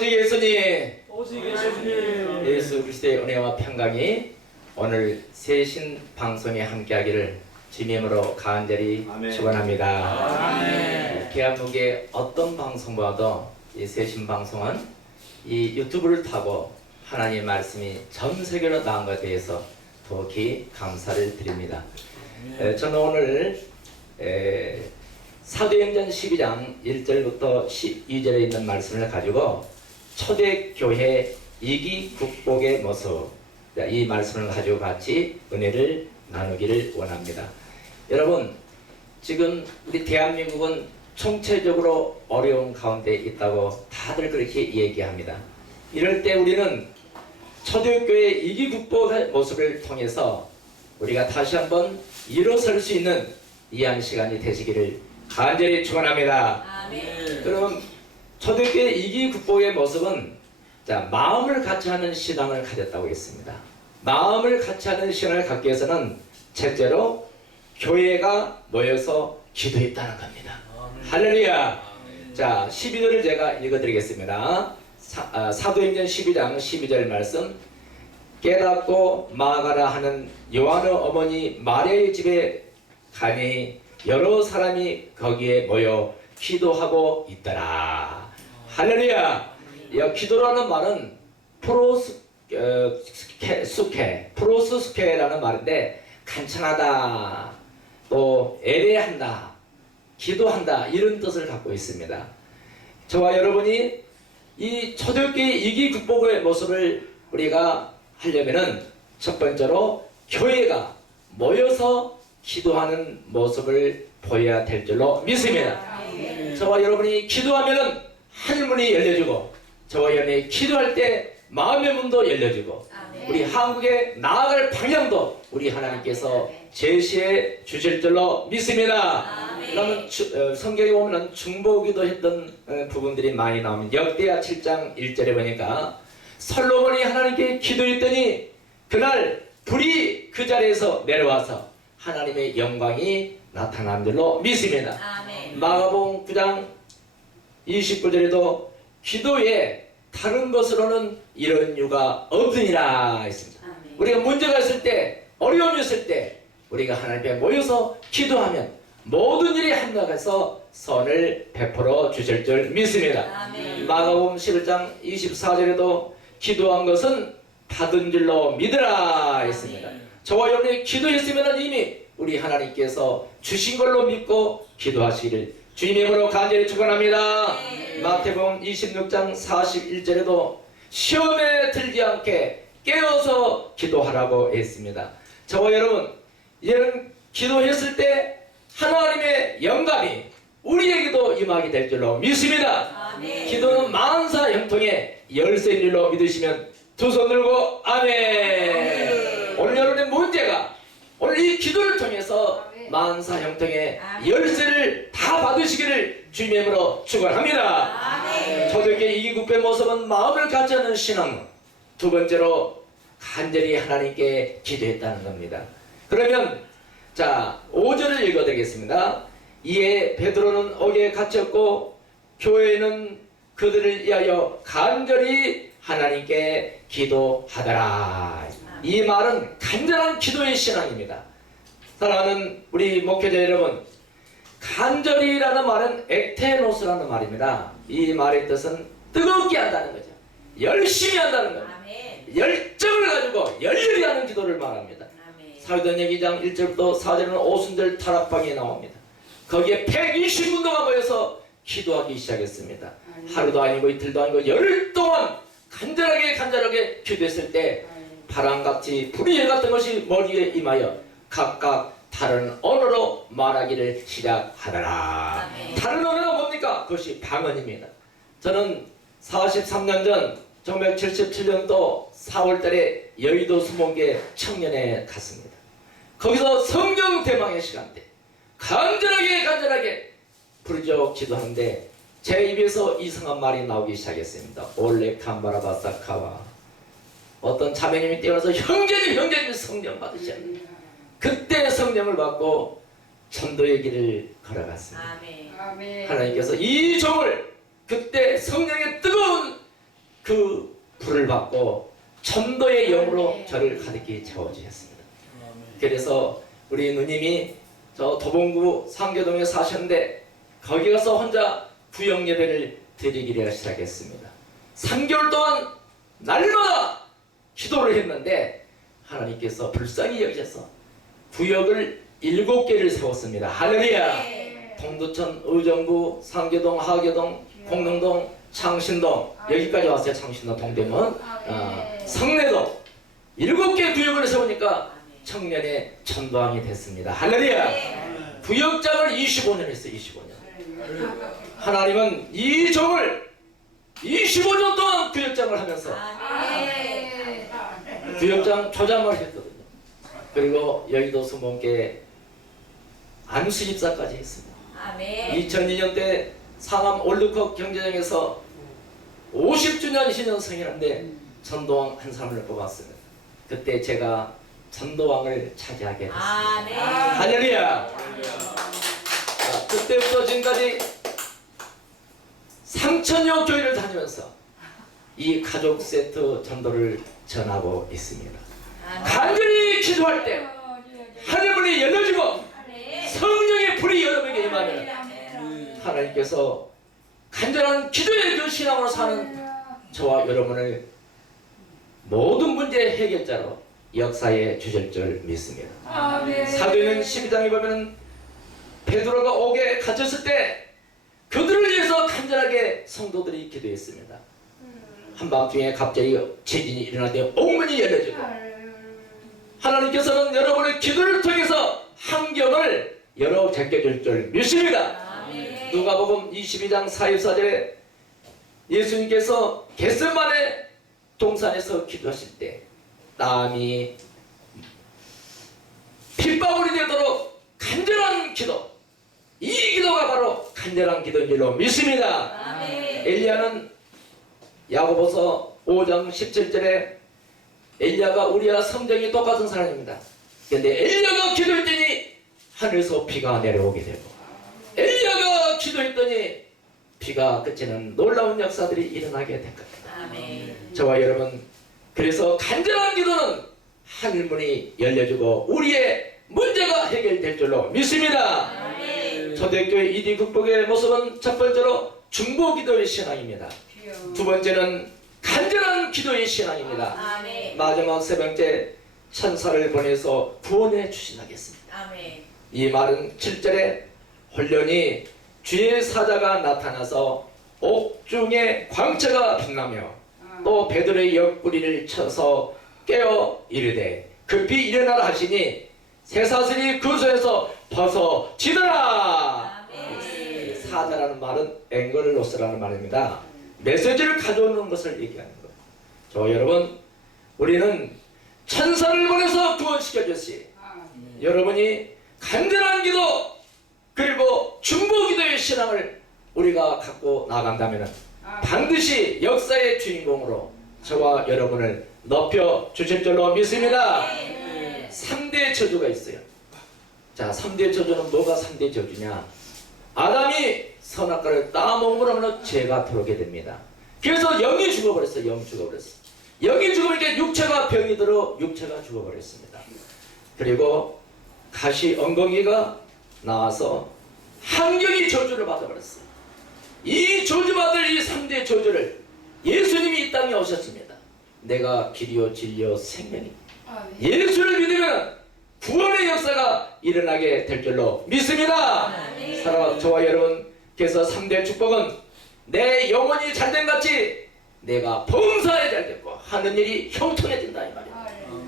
오직 예수님, 오직 예수님. 예수 그리스도의 은혜와 평강이 오늘 새신 방송에 함께하기를 주님으로 간절히 아멘. 축원합니다. 아멘. 대한민국의 어떤 방송보다도 이 새신 방송은 이 유튜브를 타고 하나님의 말씀이 전 세계로 나간 것에 대해서 더욱이 감사를 드립니다. 저는 오늘 사도행전 12장 1절부터 12절에 있는 말씀을 가지고 초대교회 이기 국복의 모습, 이 말씀을 가지고 같이 은혜를 나누기를 원합니다. 여러분, 지금 우리 대한민국은 총체적으로 어려운 가운데 있다고 다들 그렇게 얘기합니다. 이럴 때 우리는 초대교회 이기 국복의 모습을 통해서 우리가 다시 한번 일어설 수 있는 이한 시간이 되시기를 간절히 축원합니다. 아멘. 그럼 초대교회 이기 국복의 모습은 마음을 같이 하는 신앙을 가졌다고 했습니다. 마음을 같이 하는 신앙을 갖기 위해서는 첫째로 교회가 모여서 기도했다는 겁니다. 할렐루야. 자, 12절을 제가 읽어드리겠습니다. 사도행전 12장 12절 말씀. 깨닫고 마가라 하는 요한의 어머니 마리아의 집에 가니 여러 사람이 거기에 모여 기도하고 있더라. 할렐루야. 기도라는 말은 프로스케라는 말인데 간청하다, 또 애례한다, 기도한다, 이런 뜻을 갖고 있습니다. 저와 여러분이 이 초대교회 이기 국복의 모습을 우리가 하려면은 첫 번째로 교회가 모여서 기도하는 모습을 보여야 될 줄로 믿습니다. 저와 여러분이 기도하면은 하늘문이 열려지고, 저와 여러분이 기도할 때 마음의 문도 열려지고, 우리 한국에 나아갈 방향도 우리 하나님께서 제시해 주실 줄로 믿습니다. 그러면 성경에 보면 중보기도 했던 부분들이 많이 나옵니다. 역대하 7장 1절에 보니까 솔로몬이 하나님께 기도했더니 그날 불이 그 자리에서 내려와서 하나님의 영광이 나타난 줄로 믿습니다. 마가복음 9장 29절에도 기도에 다른 것으로는 이런 이유가 없느니라 했습니다. 우리가 문제가 있을 때, 어려움이 있을 때 우리가 하나님께 모여서 기도하면 모든 일이 합력해서 선을 베풀어 주실 줄 믿습니다. 마가복음 11장 24절에도 기도한 것은 받은 줄로 믿으라 했습니다. 저와 여러분이 기도했으면 이미 우리 하나님께서 주신 걸로 믿고 기도하시기를 주님의 이름으로 간절히 축원합니다. 마태복음 26장 41절에도 시험에 들지 않게 깨어서 기도하라고 했습니다. 저와 여러분, 이런 기도했을 때 하나님의 영감이 우리에게도 임하게 될 줄로 믿습니다. 기도는 만사 형통의 열쇠인 줄로 믿으시면 두 손 들고 아멘. 오늘 여러분의 문제가 오늘 이 기도를 통해서 만사 형통의 열쇠를 다 받으시기를 주님의 이름으로 축원합니다. 초대교회 이기 국복의 모습은 마음을 같이 하는 신앙, 두 번째로 간절히 하나님께 기도했다는 겁니다. 그러면 자, 5절을 읽어드리겠습니다. 이에 베드로는 옥에 갇혔고 교회는 그들을 위하여 간절히 하나님께 기도하더라. 이 말은 간절한 기도의 신앙입니다. 사랑하는 우리 목회자 여러분, 간절히라는 말은 ektenos라는 말입니다. 이 말의 뜻은 뜨겁게 한다는 거죠. 열심히 한다는 겁니다. 열정을 가지고 열렬히 하는 기도를 말합니다. 사도행전 2장 1절부터 4절은 오순절 타락방에 나옵니다. 거기에 120문도가 모여서 기도하기 시작했습니다. 하루도 아니고 이틀도 아니고 열흘 동안 간절하게 기도했을 때 바람같이 불의 같은 것이 머리에 임하여 각각 다른 언어로 말하기를 시작하더라. 다른 언어가 뭡니까? 그것이 방언입니다. 저는 43년 전 1977년도 4월달에 여의도 수목계 청년에 갔습니다. 거기서 성령 대망의 시간대 간절하게 부르짖어 기도하는데 제 입에서 이상한 말이 나오기 시작했습니다. 올레 캄바라바사카와 어떤 자매님이 뛰어나서 형제님 성령 받으셔야 합니다. 그때 성령을 받고 전도의 길을 걸어갔습니다. 아멘. 하나님께서 이 종을 그때 성령의 뜨거운 그 불을 받고 천도의 영으로 저를 가득히 채워주셨습니다. 그래서 우리 누님이 저 도봉구 상계동에 사셨는데 거기 가서 혼자 구역 예배를 드리기를 시작했습니다. 3개월 동안 날마다 기도를 했는데 하나님께서 불쌍히 여기셔서 구역을 7개를 세웠습니다. 할렐루야. 동두천, 의정부, 상계동, 하계동, 공릉동, 창신동, 여기까지 왔어요. 창신동, 동대문, 성내동 7개 구역을 세우니까 청년의 전도왕이 됐습니다. 할렐루야. 구역장을 25년 했어요. 25년. 하나님은 이 종을 25년 동안 구역장을 하면서 구역장 조장을 했거든요. 그리고 여의도 수목계 안수집사까지 했습니다. 2002년 때 상암 월드컵 경기장에서 50주년 기념성이라는데 전도왕 한 사람을 뽑았습니다. 그때 제가 전도왕을 차지하게 됐습니다. 할렐루야. 그때부터 지금까지 3,000여 교회를 다니면서 이 가족 세트 전도를 전하고 있습니다. 간절히 기도할 때 하늘문이 열려지고 성령의 불이 여러분에게 임하면 하나님께서 간절한 기도의 그 신앙으로 사는 저와 여러분을 모든 문제 해결자로 역사에 주실 줄 믿습니다. 사도행전 12장에 보면 베드로가 옥에 갇혔을 때 그들을 위해서 간절하게 성도들이 기도했습니다. 한밤중에 갑자기 지진이 일어날 때 옥문이 열려지고 하나님께서는 여러분의 기도를 통해서 환경을 열어 제껴줄 줄 믿습니다. 누가복음 22장 44절에 예수님께서 겟세마네 동산에서 기도하실 때 땀이 핏방울이 되도록 간절한 기도, 이 기도가 바로 간절한 기도인 줄로 믿습니다. 엘리야는 야고보서 5장 17절에 엘리야가 우리와 성정이 똑같은 사람입니다. 그런데 엘리야가 기도했더니 하늘에서 비가 내려오게 되고 엘리야가 기도했더니 비가 그치는 놀라운 역사들이 일어나게 될 겁니다. 저와 여러분, 그래서 간절한 기도는 하늘문이 열려주고 우리의 문제가 해결될 줄로 믿습니다. 초대교회 이디 극복의 모습은 첫 번째로 중보기도의 신앙입니다. 두 번째는 간절한 기도의 신앙입니다. 마지막 세 번째, 천사를 보내서 구원해 주시겠습니다. 이 말은 7절에 홀련히 주의 사자가 나타나서 옥중에 광채가 빛나며 또 베드로의 옆구리를 쳐서 깨어 이르되 급히 일어나라 하시니 쇠사슬이 그 손에서 벗어지더라. 사자라는 말은 앵글로스라는 말입니다. 메시지를 가져오는 것을 얘기하는 거예요. 저 여러분, 우리는 천사를 보내서 구원시켜줬지. 여러분이 간절한 기도 그리고 중보기도의 신앙을 우리가 갖고 나간다면 반드시 역사의 주인공으로 저와 여러분을 높여 주실 줄로 믿습니다. 3대 저주가 있어요. 자, 3대 저주는 뭐가 3대 저주냐? 아담이 선악과를 따먹으므로 죄가 들어오게 됩니다. 그래서 영이 죽어버렸어요. 영이 죽어버렸어요. 영이 죽으니까 육체가 병이 들어 육체가 죽어버렸습니다. 그리고 가시 엉겅이가 나와서 환경이 저주를 받아버렸어요. 이 저주받을 이 3대 저주를 예수님이 이 땅에 오셨습니다. 내가 길이요 진리요 생명이. 예수를 믿으면 구원의 역사가 일어나게 될 줄로 믿습니다. 사랑하는 저와 여러분께서 3대 축복은 내 영혼이 잘된 같이 내가 범사에 잘됐고 하는 일이 형통해진다 이 말이에요.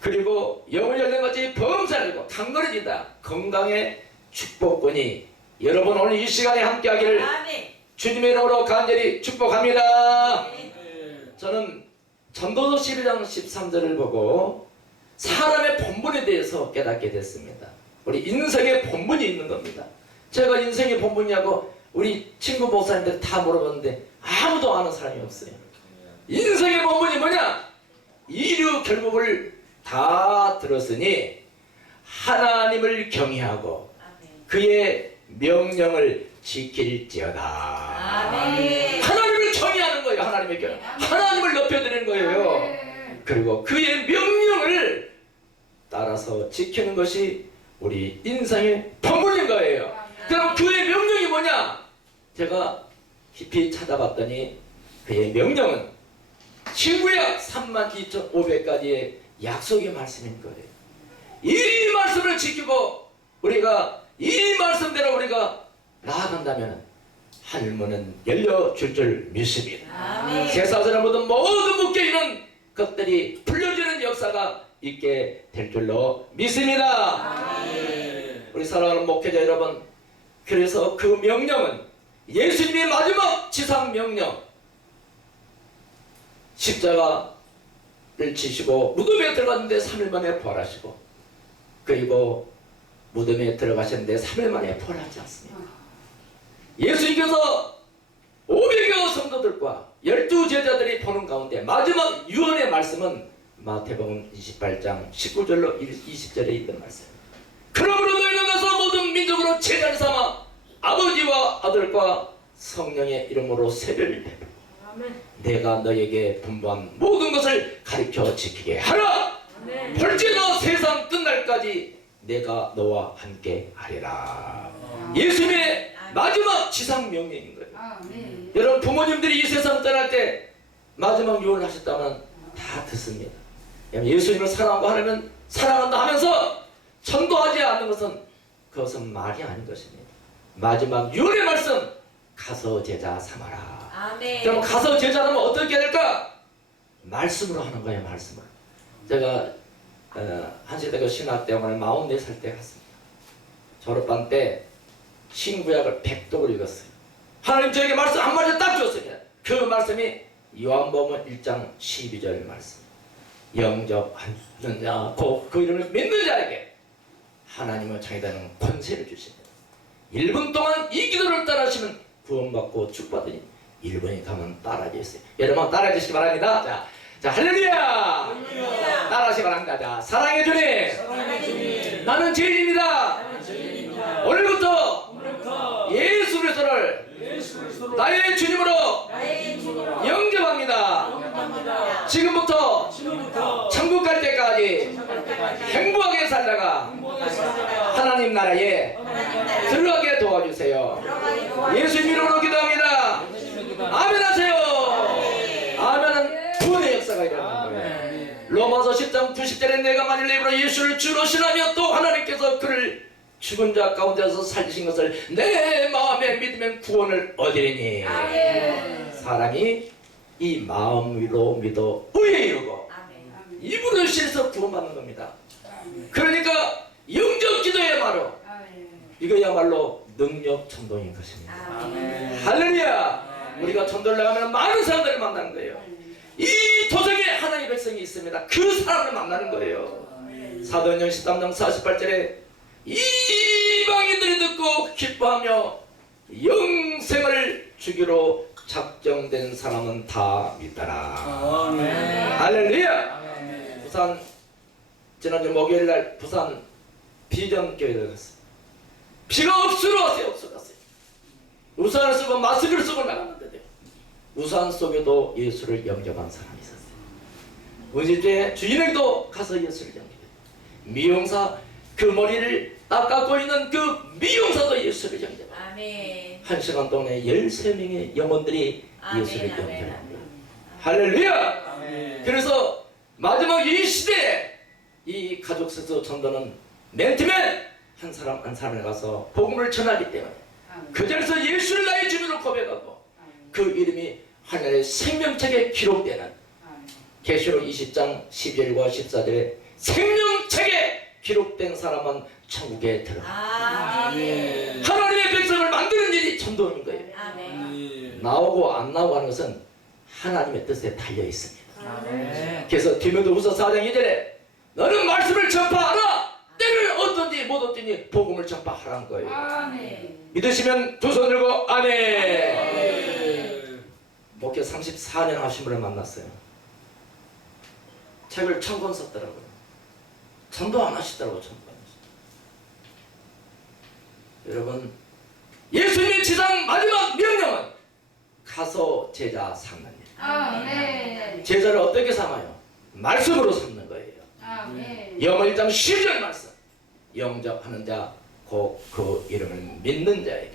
그리고 영혼이 잘된 같이 범사에 되고 강건해진다. 건강의 축복권이 여러분 오늘 이 시간에 함께하기를 주님의 이름으로 간절히 축복합니다. 저는 전도서 12장 13절을 보고 사람의 본분에 대해서 깨닫게 됐습니다. 우리 인생의 본분이 있는 겁니다. 제가 인생의 본분이냐고 우리 친구 목사님들 다 물어봤는데 아무도 아는 사람이 없어요. 인생의 본분이 뭐냐? 이류 결국을 다 들었으니 하나님을 경외하고 그의 명령을 지킬지어다. 하나님을 경외하는 거예요. 하나님. 하나님에게 하나님을 높여드리는 거예요. 그리고 그의 명령을 따라서 지키는 것이 우리 인생의 본분인 거예요. 그럼 그의 명령이 뭐냐? 제가 깊이 찾아봤더니 그의 명령은 신구약 32,500가지의 약속의 말씀인 거예요. 이 말씀을 지키고 우리가 이 말씀대로 우리가 나아간다면 하늘문은 열려줄 줄 믿습니다. 세상에는 모든 묶여있는 것들이 풀려지는 역사가 있게 될 줄로 믿습니다. 우리 사랑하는 목회자 여러분, 그래서 그 명령은 예수님의 마지막 지상 명령, 십자가를 지시고 무덤에 들어갔는데 3일 만에 부활하시고, 그리고 무덤에 들어가셨는데 3일 만에 부활하지 않습니다. 예수님께서 500여 성도들과 12제자들이 보는 가운데 마지막 유언의 말씀은 마태복음 28장 19절로 20절에 있는 말씀입니다. 그러므로 너희는 가서 모든 민족으로 제자를 삼아 아버지와 아들과 성령의 이름으로 세례를 베풀고 내가 너에게 분부한 모든 것을 가르쳐 지키게 하라. 벌죄나 세상 끝날까지 내가 너와 함께 하리라. 예수님의 마지막 지상 명령인 거예요. 여러분, 부모님들이 이 세상 떠날 때 마지막 유언을 하셨다면 다 듣습니다. 예수님을 사랑하고 하려면 사랑한다 하면서 전도하지 않는 것은 그것은 말이 아닌 것입니다. 마지막 유언의 말씀, 가서 제자 삼아라. 그럼 가서 제자라면 어떻게 해야 될까? 말씀으로 하는 거예요. 말씀을. 제가 한시대교 신학대학원에 44살 때 갔습니다. 졸업반 때 신구약을 100독을 읽었어요. 하나님 저에게 말씀 한 마디 딱 주었습니다. 그 말씀이 요한복음 1장 12절 말씀. 영접하는 자, 곧 그 이름을 믿는 자에게 하나님을 창의하는 권세를 주십니다. 1분 동안 이 기도를 따라하시면 구원받고 축복받으니 1분이 가면 따라하겠어요. 여러분 따라해주시기 바랍니다. 자, 할렐루야! 따라하시기 바랍니다. 자, 사랑의 주님, 나는 죄인입니다. 오늘부터 예수 그리스도를 나의 주님으로 영접합니다. 지금부터 천국 갈 때까지 행복하게 살다가 하나님 나라에 들어가게 도와주세요. 예수님 이름으로 기도합니다. 아멘 하세요. 아멘은 구원의 역사가 일어나는 거예요. 로마서 10장 90절에 내가 만일 내 입으로 예수를 주로 신하며 또 하나님께서 그를 죽은 자 가운데서 살리신 것을 내 마음에 믿으면 구원을 얻으리니. 사람이 이 마음으로 믿어 의에 이르고 입으로 실서 구원받는 겁니다. 그러니까 영접 기도야말로 이거야말로 능력 전도인 것입니다. 할렐루야. 우리가 전도를 나가면 많은 사람들을 만나는 거예요. 이 도성에 하나님의 백성이 있습니다. 그 사람을 만나는 거예요. 사도행전 13장 48절에 이방인들이 듣고 기뻐하며 영생을 주기로 작정된 사람은 다 믿더라. 할렐루야. 부산 지난주 목요일날 부산 비전교회를 갔어요. 비가 억수로 왔어요. 우산을 쓰고 마스크를 쓰고 나갔는데 우산 속에도 예수를 영접한 사람이 있었어요. 은실주의 주인에게도 가서 예수를 영접했어요. 미용사 그 머리를 닦고 있는 그 미용사도 예수를 영접합니다. 한 시간 동안에 13명의 영혼들이 예수를 영접합니다. 할렐루야. 그래서 마지막 이 시대에 이 가족 세서 전도는 맨투맨 한 사람 한 사람에 가서 복음을 전하기 때문에 그 자리에서 예수를 나의 주민으로 고백하고 그 이름이 하늘의 생명책에 기록되는 계시록 20장 12절과 14절에 생명책에 기록된 사람은 천국에 들어가. 하나님의 백성을 만드는 일이 전도인 거예요. 나오고 안 나오고 하는 것은 하나님의 뜻에 달려 있습니다. 그래서 디모데후서 4장 2절에 너는 말씀을 전파하라. 때를 얻든지 못 얻든지 복음을 전파하라는 거예요. 믿으시면 두 손 들고 아멘. 목회 34년 하신 분을 만났어요. 책을 1000권 썼더라고요. 전도 안 하시더라고요. 전도 안 하시더라고요. 여러분, 예수님의 지상 마지막 명령은 가서 제자 삼는 일. 아멘. 제자를 어떻게 삼아요? 말씀으로 삼는 거예요. 아멘. 영어 1장 10절 말씀. 영접하는 자, 곧 그 이름을 믿는 자에게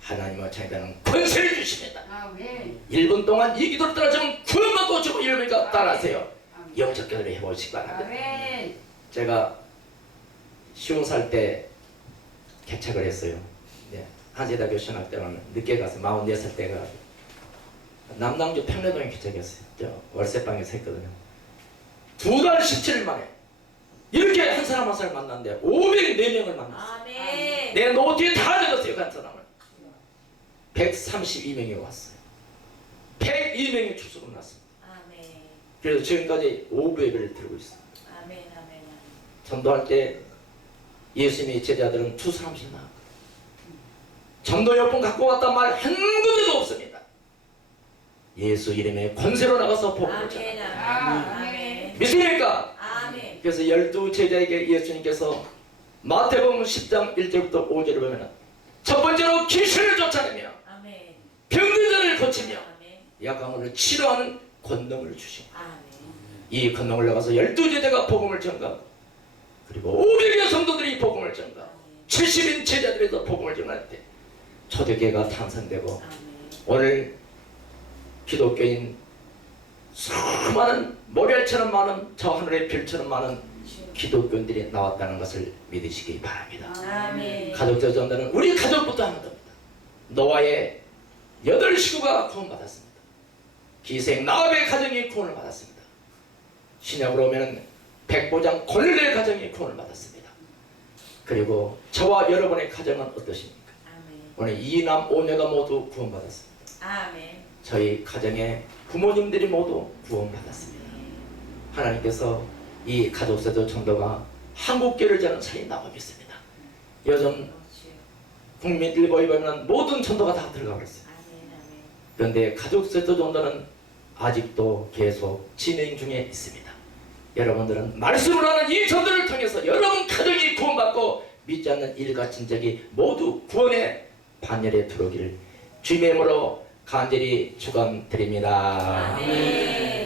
하나님의 자녀는 권세를 주십니다. 아멘. 1분 동안 이 기도를 따라하면 구원받고 주고 이러니까 따라하세요. 아멘. 영적 기도를 해보시기 바랍니다. 아멘. 제가 10살 때 개척을 했어요. 네. 한세대교 신학 때는 늦게 가서 44살 때가 남당주 평내동에 개척했어요. 저 월세방에서 했거든요. 2달 17일 만에 이렇게 한 사람 한 사람 만났는데 504명을 만났어요. 아멘. 내 노트에 다 적었어요. 그 한 사람을. 132명이 왔어요. 102명이 출석을 났습니다. 아멘. 그래서 지금까지 500을 들고 있어요. 아멘. 아멘. 전도할 때 예수님의 제자들은 2사람씩 나왔거든요. 전도 여권 갖고 왔단 말 한 군데도 없습니다. 예수 이름의 권세로 나가서 복음을 아멘. 전합니다. 아멘. 믿습니까? 아멘. 그래서 12제자에게 예수님께서 마태복음 10장 1절부터 5절을 보면 첫 번째로 귀신을 쫓아내며 아멘. 병든 자를 고치며 아멘. 약함을 치료하는 권능을 주시고 아멘. 이 권능을 나가서 12제자가 복음을 전가하고 그리고 500여 성도들이 복음을 전가하고 70인 제자들에서 복음을 전할 때 초대교회가 탄생되고 아멘. 오늘 기독교인 수많은 모래알처럼 많은 저 하늘의 별처럼 많은 기독교인들이 나왔다는 것을 믿으시기 바랍니다. 아멘. 가족들 전도는 우리 가족부터 하는 겁니다. 노아의 8식구가 구원받았습니다. 기생 나합의 가정이 구원을 받았습니다. 신약으로 오면 백보장 골레 가정이 구원을 받았습니다. 그리고 저와 여러분의 가정은 어떠십니까? 아멘. 오늘 2남 5녀가 모두 구원받았습니다. 아멘. 저희 가정의 부모님들이 모두 구원받았습니다. 하나님께서 이 가족세도 전도가 한국교를 저는 살린다고 믿습니다. 요즘 국민일보에 보면 모든 전도가 다 들어가 버렸어요. 아멘. 아멘. 그런데 가족세도 전도는 아직도 계속 진행 중에 있습니다. 여러분들은 말씀을 하는 이 전도를 통해서 여러분 가정이 구원받고 믿지 않는 일가 친척이 모두 구원의 반열에 들어오기를 주님의 이름으로 간절히 축원드립니다. 아멘.